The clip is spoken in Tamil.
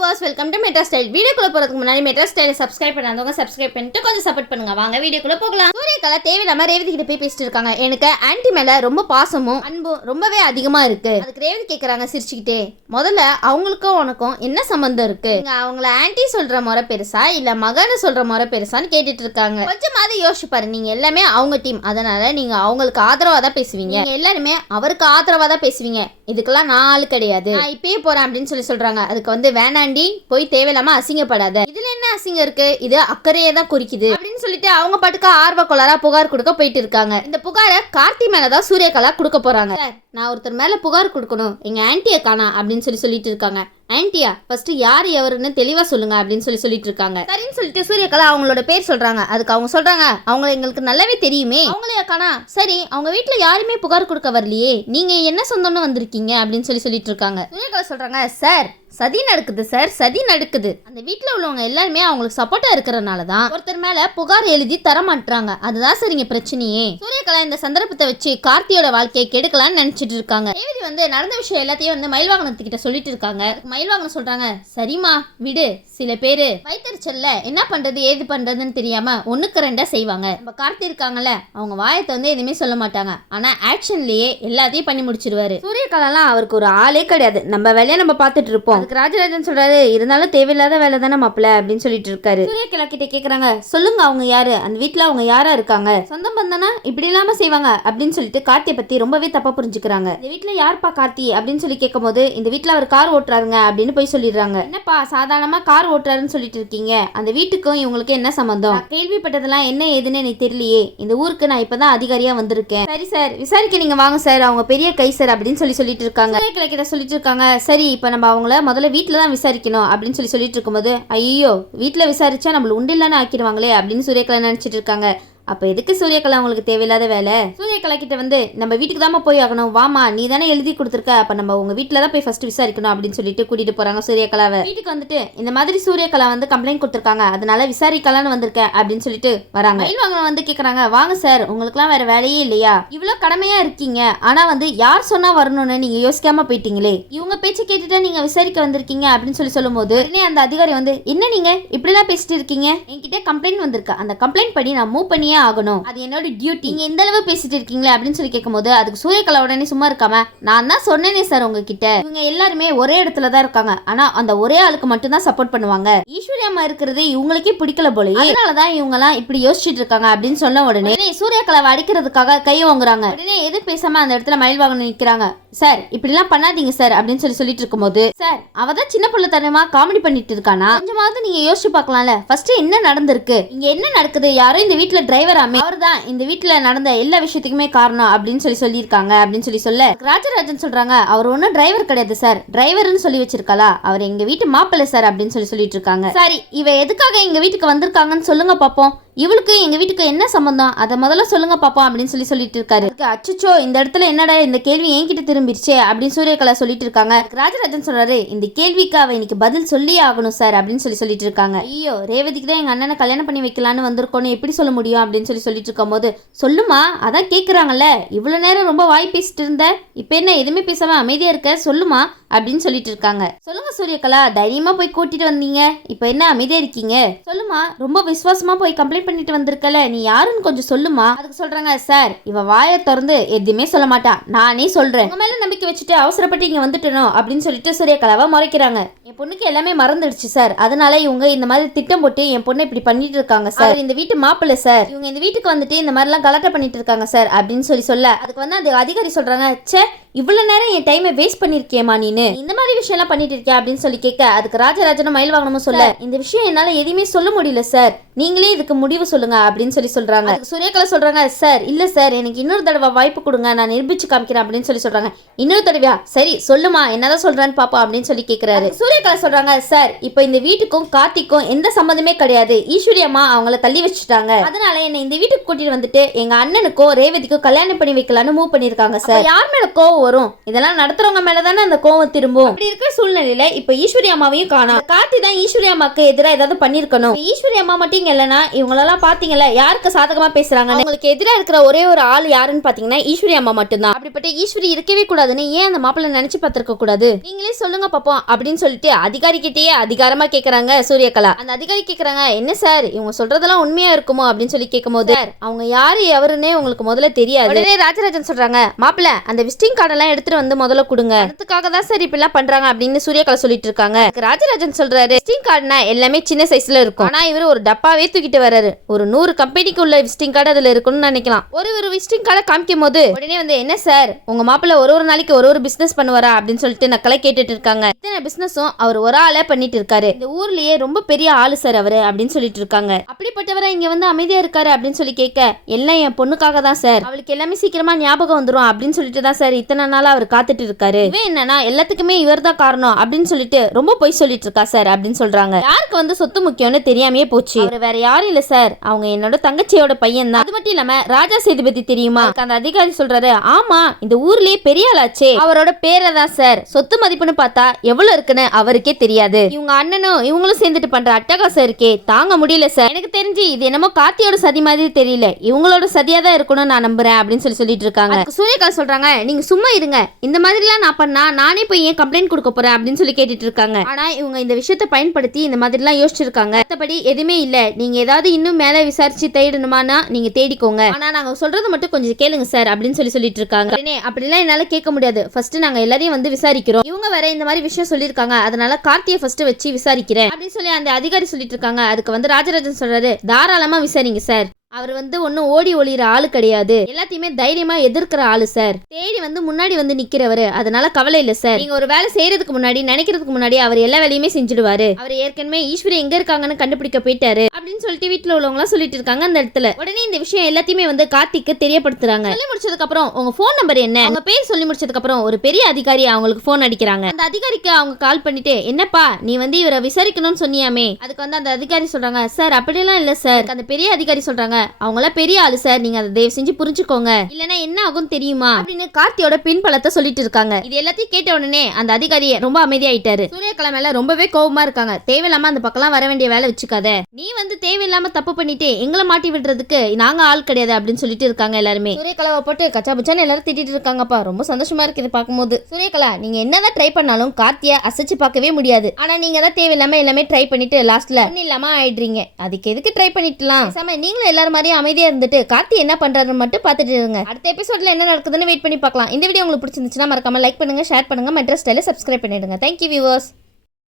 Viewers welcome to metro style. வீடியோக்குள்ள போறதுக்கு முன்னாடி மெட்ரா ஸ்டைலை சப்ஸ்கிரைப் பண்ணாதவங்க சப்ஸ்கிரைப் பண்ணிட்டு கொஞ்சம் சப்போர்ட் பண்ணுங்க. வாங்க வீடியோக்குள்ள போகலாம். சூரியகலா தேவையில்லாம ரேவதி கிட்ட போய் பேசிட்டு இருக்காங்க. எனக்கு ஆன்ட்டி மேல ரொம்ப பாசமும் அன்பும் ரொம்பவே அதிகமா இருக்கு. அதுக்கு ரேவதி கேக்குறாங்க சிரிச்சுக்கிட்டே, முதல்ல அவங்களுக்கும் உனக்கும் என்ன சம்பந்தம் இருக்கு? நீங்க அவங்கள ஆன்ட்டி சொல்ற முறை பெருசா இல்ல மகன்னு சொல்ற முறை பெருசான்னு கேட்டுட்டு இருக்காங்க. கொஞ்சமாவது யோசிச்சு பாரு, நீங்க எல்லாமே அவங்க டீம், அதனால நீங்க அவங்களுக்கு ஆதரவா தான் பேசுவீங்க. நீங்க எல்லாருமே அவருக்கு ஆதரவா தான் பேசுவீங்க. இதுக்கெல்லாம் நான் ஆளு கிடையாது, நான் இப்பயே போறேன் அப்படின்னு சொல்றாங்க. அதுக்கு வேணாண்டி, போய் தேவையில்லாம அசிங்கப்படாத. இதுல என்ன அசிங்கம் இருக்கு? இது அக்கறையே தான் குறிக்குது அப்படின்னு சொல்லிட்டு அவங்க பாட்டுக்கு ஆர்வ கோளாரா புகார் கொடுக்க போயிட்டு இருக்காங்க. இந்த புகாரை கார்த்தி மேலதான் சூரியகலா கொடுக்க போறாங்க. நான் ஒருத்தர் மேல புகார் கொடுக்கணும், எங்க ஆன்ட்டியை காணா அப்படின்னு சொல்லிட்டு இருக்காங்க. ஆன்ட்டியா, ஃபர்ஸ்ட் யார் எவருன்னு தெளிவா சொல்லுங்க அப்படின்னு சொல்லிட்டு இருக்காங்க. சரின்னு சொல்லிட்டு சூரியகலா அவங்களோட பேர் சொல்றாங்க. அதுக்கு அவங்க சொல்றாங்க, அவங்க எங்களுக்கு நல்லாவே தெரியுமே, அவங்களே காணா. சரி, அவங்க வீட்டுல யாருமே புகார் கொடுக்க வரலையே, நீங்க என்ன சொந்தம்னு வந்திருக்கீங்க அப்படின்னு சொல்லிட்டு இருக்காங்க. சூரியகலா சொல்றாங்க, சார் சதி நடக்குது சார், சதி நடக்குது. அந்த வீட்டுல உள்ளவங்க எல்லாருமே அவங்களுக்கு சப்போர்ட்டா இருக்கிறனாலதான் ஒருத்தர் மேல புகார் எழுதி தர மாட்டாங்க. அதுதான் சரிங்க பிரச்சனையே. சூரியகலா இந்த சந்தர்ப்பத்தை வச்சு கார்த்தியோட வாழ்க்கையை கெடுக்கலாம்னு நினைச்சிட்டு இருக்காங்க. தேவதி நடந்த விஷயம் எல்லாத்தையும் மயில்வாகனத்துக்கிட்ட சொல்லிட்டு இருக்காங்க. மயில்வாகனம் சொல்றாங்க, சரிமா விடு, சில பேரு வயிற்றுச்சல்ல என்ன பண்றது ஏது பண்றதுன்னு தெரியாம ஒண்ணுக்கு ரெண்டா செய்வாங்க. நம்ம கார்த்தி இருக்காங்கல்ல, அவங்க வாயத்தை எதுவுமே சொல்ல மாட்டாங்க, ஆனா ஆக்ஷன்லயே எல்லாத்தையும் பண்ணி முடிச்சிருவாரு. சூரியகலாலாம் அவருக்கு ஒரு ஆளே கிடையாது, நம்ம வேலையை நம்ம பார்த்துட்டு இருப்போம். அதுக்கு ராஜராஜன் சொல்றாரு, இருந்தாலும் தேவையில்லாத வேலை தானே மாப்பிள்ள அப்படின்னு சொல்லிட்டு இருக்காரு. சூரியகலா கிட்ட கேக்குறாங்க, சொல்லுங்க அவங்க யாரு, அந்த வீட்டுல அவங்க யாரா இருக்காங்க, சொந்தம் பந்தனா இப்படி இல்லாம செய்வாங்க அப்படின்னு சொல்லிட்டு கார்த்தியை பத்தி ரொம்பவே தப்பா புரிஞ்சுக்கிறாங்க. இந்த வீட்டுல யாருப்பா கார்த்தி அப்படின்னு சொல்லி கேட்கும் போது, இந்த வீட்டுல அவர் கார் ஓட்டுறாருங்க அப்படின்னு போய் சொல்லிடுறாங்க. என்னப்பா சாதாரணமா கார் ஓட்டுறாருன்னு சொல்லிட்டு இருக்கீங்க, அந்த வீட்டுக்கும் இவங்களுக்கு என்ன சம்பந்தம்? கேள்விப்பட்டதெல்லாம் என்ன ஏதுன்னு எனக்கு தெரியலையே, இந்த ஊருக்கு நான் இப்பதான் அதிகாரியா வந்திருக்கேன். சரி சார், விசாரிக்க நீங்க வாங்க சார், அவங்க பெரிய கை சார் அப்படின்னு சொல்லிட்டு இருக்காங்க. சூரியகலா கிட்ட சொல்லிட்டு இருக்காங்க, சரி இப்ப நம்ம அவங்கள முதல்ல வீட்டுல தான் விசாரிக்கணும் அப்படின்னு சொல்லிட்டு இருக்கும்போது, ஐயோ வீட்டுல விசாரிச்சா நம்மள உண்டில்லான்னு ஆக்கிடுவாங்களே அப்படின்னு சூரியகலா நினைச்சிட்டு இருக்காங்க. அப்ப எதுக்கு சூரியகலா உங்களுக்கு தேவையில்லாத வேலை? சூரியகலா கிட்ட நம்ம வீட்டுக்கு தான் போய் ஆகணும், வாமா நீ தானே எழுதி கொடுத்துருக்க, அப்ப நம்ம உங்க வீட்டுல தான் போய் ஃபர்ஸ்ட் விசாரிக்கணும் அப்படின்னு சொல்லிட்டு கூட்டிட்டு போறாங்க. சூரியகலாவை வீட்டுக்கு இந்த மாதிரி சூரியகலா கம்ப்ளைண்ட் கொடுத்துருக்காங்க, அதனால விசாரிக்கலான்னு வந்திருக்கேன் அப்படின்னு சொல்லிட்டு வராங்க. மயில்வாகனம் கேக்குறாங்க, வாங்க சார் உங்களுக்குலாம் வேற வேலையே இல்லையா, இவ்வளவு கடமையா இருக்கீங்க, ஆனா யார் சொன்னா வரணும்னு நீங்க யோசிக்காம போயிட்டீங்களே, இவங்க பேச்சு கேட்டுட்டா நீங்க விசாரிக்க வந்திருக்கீங்க அப்படின்னு சொல்லும் போது அந்த அதிகாரி என்ன நீங்க இப்படி எல்லாம் பேசிட்டு இருக்கீங்க, என்கிட்ட கம்ப்ளைண்ட் வந்திருக்கு, அந்த கம்ப்ளைண்ட் படி நான் மூவ் பண்ணியே ஆகணும், அது என்னோட டியூட்டி, நீங்க இந்த அளவு பேசிட்டு இருக்கீங்களே அப்படின்னு கேட்கும்போது, அதுக்கு சூரியகலா உடனே சும்மா இருக்காம, நான் தான் சொன்னேனே சார் உங்ககிட்ட, இவங்க எல்லாருமே ஒரே இடத்துல தான் இருக்காங்க, ஆனா அந்த ஒரே ஆளுக்கு மட்டும் தான் சப்போர்ட் பண்ணுவாங்க, ஈஸ்வரி அம்மா இருக்கிறது இவங்களுக்கே பிடிக்கல போல, அதனாலதான் இவங்க எல்லாம் இப்படி யோசிச்சுட்டு இருக்காங்க அப்படின்னு சொன்ன உடனே சூரியகலாவை அடிக்கிறதுக்காக கை வாங்குறாங்க. உடனே எது பேசாம அந்த இடத்துல மயில்வாகனம் நிக்கிறாங்க. சார் இப்படி எல்லாம் பண்ணாதீங்க சார் அப்படின்னு சொல்லிட்டு இருக்கும்போது, சார் அவதான் சின்ன பிள்ளை தனமா காமெடி பண்ணிட்டு இருக்கானா, கொஞ்சமாவது நீங்க யோசிச்சு பார்க்கலாம்ல, ஃபர்ஸ்ட் என்ன நடந்திருக்கு, இங்க என்ன நடக்குது, யாரோ இந்த வீட்டுல டிரைவர் அவர் தான் இந்த வீட்டுல நடந்த எல்லா விஷயத்துக்குமே காரணம் அப்படின்னு சொல்லியிருக்காங்க அப்படின்னு சொல்ல, ராஜராஜன் சொல்றாங்க, அவர் ஒன்னும் டிரைவர் கிடையாது சார், டிரைவர்னு சொல்லி வச்சிருக்காளா, அவர் எங்க வீட்டு மாப்பிள்ளை சார் அப்படின்னு சொல்லிட்டு இருக்காங்க. சரி இவ எதுக்காக எங்க வீட்டுக்கு வந்திருக்காங்கன்னு சொல்லுங்க பாப்போம், இவளுக்கு எங்க வீட்டுக்கு என்ன சம்பந்தம், அதை முதல்ல சொல்லுங்க பாப்போம் அப்படின்னு சொல்லிட்டு இருக்காரு. அச்சச்சோ இந்த இடத்துல என்னடா இந்த கேள்வி என்கிட்ட திரும்பிடுச்சே அப்படின்னு சூரியகலா சொல்லிட்டு இருக்காங்க. ராஜராஜன் சொல்றாரு, இந்த கேள்விக்கு அவ இன்னைக்கு பதில் சொல்லி ஆகணும் சார் அப்படின்னு சொல்லிட்டு இருக்காங்க. ஐயோ ரேவதிக்கு தான் எங்க அண்ணனை கல்யாணம் பண்ணி வைக்கலான்னு வந்திருக்கோன்னு எப்படி சொல்ல முடியும் அப்படின்னு சொல்லிட்டு இருக்கும் போது, சொல்லுமா அதான் கேக்குறாங்கல்ல, இவ்வளவு நேரம் ரொம்ப வாய் பேசிட்டு இருந்த, இப்ப என்ன எதுவுமே பேசாம அமைதியா இருக்க, சொல்லுமா அப்படின்னு சொல்லிட்டு இருக்காங்க. சொல்லுங்க சூரியகலா, தைரியமா போய் கூட்டிட்டு வந்தீங்க, இப்ப என்ன அமைதியா இருக்கீங்க, சொல்லுமா, ரொம்ப விசுவாசமா போய் கம்ப்ளைண்ட் பண்ணிட்டு வந்திருக்கல, நீ யாருன்னு கொஞ்சம் சொல்லுமா. அதுக்கு சொல்றாங்க, சார் இவ வாயை திறந்து எதுவுமே சொல்ல மாட்டா, நானே சொல்றேன், உங்க மேல நம்பிக்கை வச்சுட்டு அவசரப்பட்டு இங்க வந்துட்டணும் அப்படின்னு சொல்லிட்டு சூரியகலாவை மறைக்கிறாங்க. என் பொண்ணுக்கு எல்லாமே மறந்துடுச்சு சார், அதனால இவங்க இந்த மாதிரி திட்டம் போட்டு என் பொண்ணை இப்படி பண்ணிட்டு இருக்காங்க சார், இந்த வீட்டு மாப்பிள்ளை சார், இவங்க இந்த வீட்டுக்கு இந்த மாதிரி எல்லாம் கலாட்டா பண்ணிட்டு இருக்காங்க சார் அப்படின்னு சொல்ல, அதுக்கு அந்த அதிகாரி சொல்றாங்க, சே இவ்வளவு நேரம் என் டைமை வேஸ்ட் பண்ணிருக்கேமா, நீனு இந்த மாதிரி விஷயம் எல்லாம் பண்ணிட்டு இருக்கியா அப்படின்னு கேட்க, அதுக்கு ராஜராஜனும் மயில்வாகனமும் சொல்ல, இந்த விஷயம் என்னால எதுவுமே சொல்ல முடியல சார், நீங்களே இதுக்கு முடிவு சொல்லுங்க அப்படின்னு சொல்றாங்க. சூரியகலா சொல்றாங்க, சார் இல்ல சார் எனக்கு இன்னொரு தடவை வாய்ப்பு கொடுங்க, நான் நிரூபிச்சு காமிக்கிறேன் அப்படின்னு சொல்றாங்க. இன்னொரு தடவையா, சரி சொல்லுமா என்னதான் சொல்றான்னு பாப்பா அப்படின்னு கேக்குறாரு. சூரியகலா சொல்றாங்க, சார் இப்ப இந்த வீட்டுக்கும் கார்த்திக்கும் எந்த சம்பந்தமே கிடையாது, ஈஸ்வரி அம்மா அவங்கள தள்ளி வச்சுட்டாங்க, அதனால என்ன இந்த வீட்டுக்கு கூட்டிட்டு வந்துட்டு எங்க அண்ணனுக்கோ ரேவதிக்கோ கல்யாணம் பண்ணி வைக்கலான்னு மூவ் பண்ணிருக்காங்க சார், யார் மேல கோவம் கோவம் வரும். இதெல்லாம் நடத்துறவங்க மேலதானே அந்த கோவம் திரும்பும். அப்படி இருக்கிற சூழ்நிலையில இப்ப ஈஸ்வரி அம்மாவையும் காணோம். கார்த்தி தான் ஈஸ்வரி அம்மாக்கு எதிராக ஏதாவது பண்ணிருக்கணும். ஈஸ்வரி அம்மா மட்டும் இங்க இல்லைன்னா இவங்களெல்லாம் பாத்தீங்கல்ல யாருக்கு சாதகமா பேசுறாங்க. உங்களுக்கு எதிராக இருக்கிற ஒரே ஒரு ஆள் யாருன்னு பாத்தீங்கன்னா ஈஸ்வரி அம்மா மட்டும்தான். அப்படிப்பட்ட ஈஸ்வரி இருக்கவே கூடாதுன்னு ஏன் அந்த மாப்பிள்ளை நினைச்சு பார்த்திருக்க கூடாது? நீங்களே சொல்லுங்க பாப்போம் அப்படின்னு சொல்லிட்டு அதிகாரி கிட்டேயே அதிகாரமா கேக்குறாங்க சூரியகலா. அந்த அதிகாரி கேக்குறாங்க, என்ன சார் இவங்க சொல்றதெல்லாம் உண்மையா இருக்குமோ அப்படின்னு சொல்லி கேட்கும் போது, அவங்க யாரு எவருன்னே உங்களுக்கு முதல்ல தெரியாது. உடனே ராஜராஜன் சொல்றாங்க, மாப்பிள்ள அந்த விசிட்டிங் கார்டு எல்லாம் எடுத்துட்டு வந்து முதல்ல கொடுங்க, அதுக்காக தான் சார் இப்படி எல்லாம் பண்றாங்க அப்படின்னு சூரியகலா சொல்லிட்டு இருக்காங்க. ராஜராஜன் சொல்றாரு, விசிட்டிங் கார்டுனா எல்லாமே சின்ன சைஸ்ல இருக்கும், ஆனா இவர் ஒரு டப்பாவே தூக்கிட்டு வர்றாரு. ஒரு 100 கம்பெனிக்கு உள்ள விசிட்டிங் கார்டு அதுல இருக்கும்னு நினைக்கலாம். ஒரு விசிட்டிங் கார்டை காமிக்கும் போது உடனே வந்து, என்ன சார் உங்க மாப்பிள்ள ஒரு நாளைக்கு ஒரு பிசினஸ் பண்ணுவாரா அப்படின்னு சொல்லிட்டு நக்கலை கேட்டுட்டு இருக்காங்க. இத்தனை பிசினஸும் அவர் ஒரு ஆளே பண்ணிட்டு இருக்காரு, இந்த ஊர்லயே ரொம்ப பெரிய ஆளு சார் அவரு அப்படின்னு சொல்லிட்டு இருக்காங்க. அப்படிப்பட்டவரை இங்க வந்து அமைதியா இருக்காரு அப்படின்னு சொல்லி கேட்க, எல்லாம் என் பொண்ணுக்காக தான் சார், அவளுக்கு எல்லாமே சீக்கிரமா ஞாபகம் வந்துரும் அப்படின்னு சொல்லிட்டு தான் சார் இத்தனை நாளா அவர் காத்துட்டு இருக்காரு. இவன் என்னன்னா எல்லாத்துக்குமே இவர் தான் காரணம் அப்படின்னு சொல்லிட்டு ரொம்ப பொய் சொல்லிட்டு இருக்கா சார் அப்படின்னு சொல்றாங்க. யாருக்கு வந்து சொத்து முக்கியம்னு தெரியாமையே போச்சு. அவர் வேற யாரும் இல்ல சார், அவங்க என்னோட தங்கச்சியோட பையன் தான். அது மட்டும் இல்லாம ராஜா சேதுபதி தெரியுமா? அந்த அதிகாரி சொல்றாரு, ஆமா இந்த ஊர்லயே பெரிய ஆளாச்சே, அவரோட பேரை தான் சார். சொத்து மதிப்புன்னு பார்த்தா எவ்வளவு இருக்குன்னு அவருக்கே தெரியாது. இவங்க அண்ணனும் இவங்களும் சேர்ந்துட்டு பண்ற அட்டகாசம் இருக்கே தாங்க முடியல சார். எனக்கு தெரிஞ்சு இது என்னமோ கார்த்தியோட சதி மாதிரி தெரியல, இவங்களோட சதியா தான் இருக்கணும்னு நான் நம்புறேன் அப்படின்னு சொல்லிட்டு இருக்காங்க. சூரியகால் சொல்றாங்க, நீங்க சும்மா இருங்க, இந்த மாதிரி எல்லாம் நான் பண்ணா நானே போய் ஏன் கம்ப்ளைண்ட் கொடுக்க போறேன் அப்படின்னு சொல்லி கேட்டுட்டு இருக்காங்க. ஆனா இவங்க இந்த விஷயத்தை பயன்படுத்தி இந்த மாதிரி எல்லாம் யோசிச்சிருக்காங்க. மத்தபடி எதுவுமே இல்ல, நீங்க ஏதாவது இன்னும் மேல விசாரிச்சு தேடணுமானா நீங்க தேடிக்கோங்க, ஆனா நாங்க சொல்றது மட்டும் கொஞ்சம் கேளுங்க சார் அப்படின்னு சொல்லிட்டு இருக்காங்க. அப்படிலாம் என்னால கேட்க முடியாது, ஃபர்ஸ்ட் நாங்க எல்லாரையும் வந்து விசாரிக்கிறோம், இவங்க வேற இந்த மாதிரி விஷயம் சொல்லிருக்காங்க, அதனால கார்த்தியை ஃபர்ஸ்ட் வச்சு விசாரிக்கிறேன் அப்படின்னு சொல்லி அந்த அதிகாரி சொல்லிட்டு இருக்காங்க. அதுக்கு வந்து ராஜராஜன் சொல்றாரு, தாராளமா விசாரிங்க சார், அவர் வந்து ஒன்னும் ஓடி ஒளிகிற ஆளு கிடையாது, எல்லாத்தையுமே தைரியமா எதிர்க்கிற ஆளு சார், தேடி வந்து முன்னாடி வந்து நிக்கிறவரு, அதனால கவலை இல்ல சார், நீங்க ஒரு வேலை செய்யறதுக்கு முன்னாடி நினைக்கிறதுக்கு முன்னாடி அவர் எல்லா வேலையுமே செஞ்சிடுவாரு, அவர் ஏற்கனவே ஈஸ்வரி எங்க இருக்காங்கன்னு கண்டுபிடிக்க போயிட்டாரு அப்படின்னு சொல்லிட்டு வீட்டுல உள்ளவங்க எல்லாம் சொல்லிட்டு இருக்காங்க அந்த இடத்துல. உடனே இந்த விஷயம் எல்லாத்தையுமே வந்து கார்த்திக்கு தெரியப்படுத்துறாங்க. சொல்லி முடிச்சதுக்கு அப்புறம் உங்க போன் நம்பர் என்ன, அவங்க பேர் சொல்லி முடிச்சதுக்கு அப்புறம் ஒரு பெரிய அதிகாரி அவங்களுக்கு போன் அடிக்கிறாங்க. அந்த அதிகாரிக்கு அவங்க கால் பண்ணிட்டு, என்னப்பா நீ வந்து இவரை விசாரிக்கணும்னு சொன்னியாமே, அதுக்கு வந்து அந்த அதிகாரி சொல்றாங்க, சார் அப்படியெல்லாம் இல்ல சார். அந்த பெரிய அதிகாரி சொல்றாங்க, அவங்கள பெரிய ஆளு சார், நீங்க அதை தயவு செஞ்சு புரிஞ்சுக்கோங்க, இல்லனா என்ன ஆகும் தெரியுமா அப்படின்னு கார்த்தியோட பின்பலத்தை சொல்லிட்டு இருக்காங்க. இது எல்லாத்தையும் கேட்ட உடனே அந்த அதிகாரி ரொம்ப அமைதியாயிட்டாரு. சூரியகலா மேல ரொம்பவே கோபமா இருக்காங்க. தேவையில்லாம அந்த பக்கம் வர வேண்டிய வேலை வச்சுக்காத, நீ வந்து தேவையில்லாம தப்பு பண்ணிட்டு எங்களை மாட்டி விடுறதுக்கு நாங்க ஆள் கிடையாது அப்படின்னு சொல்லிட்டு இருக்காங்க எல்லாருமே. சூரியகலாவை போட்டு கச்சாபுச்சான்னு எல்லாரும் திட்டிட்டு இருக்காங்கப்பா. ரொம்ப சந்தோஷமா இருக்கு இதை பார்க்கும்போது. சூரியகலா நீங்க என்னதான் ட்ரை பண்ணாலும் கார்த்தியை அசைச்சு பார்க்கவே முடியாது, ஆனா நீங்க தான் தேவையில்லாம எல்லாமே ட்ரை பண்ணிட்டு லாஸ்ட்ல ஒன்னும் இல்லாம ஆயிடுறீங்க. அதுக்கு எதுக்கு ட்ரை பண்ணிட்டுலாம், நீங்களும் எல்லாரும் மாதிரி அமைதியா இருந்துட்டு கார்த்தி என்ன பண்றாருன்னு மட்டும் பார்த்துட்டு இருங்க. அடுத்த எபிசோட்ல என்ன நடக்குதுன்னு வெயிட் பண்ணி பார்க்கலாம். இந்த வீடியோ உங்களுக்கு பிடிச்சிருந்துச்சுன்னா மறக்காம லைக் பண்ணுங்க, ஷேர் பண்ணுங்க, மெட்ரஸ் ஸ்டைல சப்ஸ்கிரைப் பண்ணிடுங்க. Thank you viewers.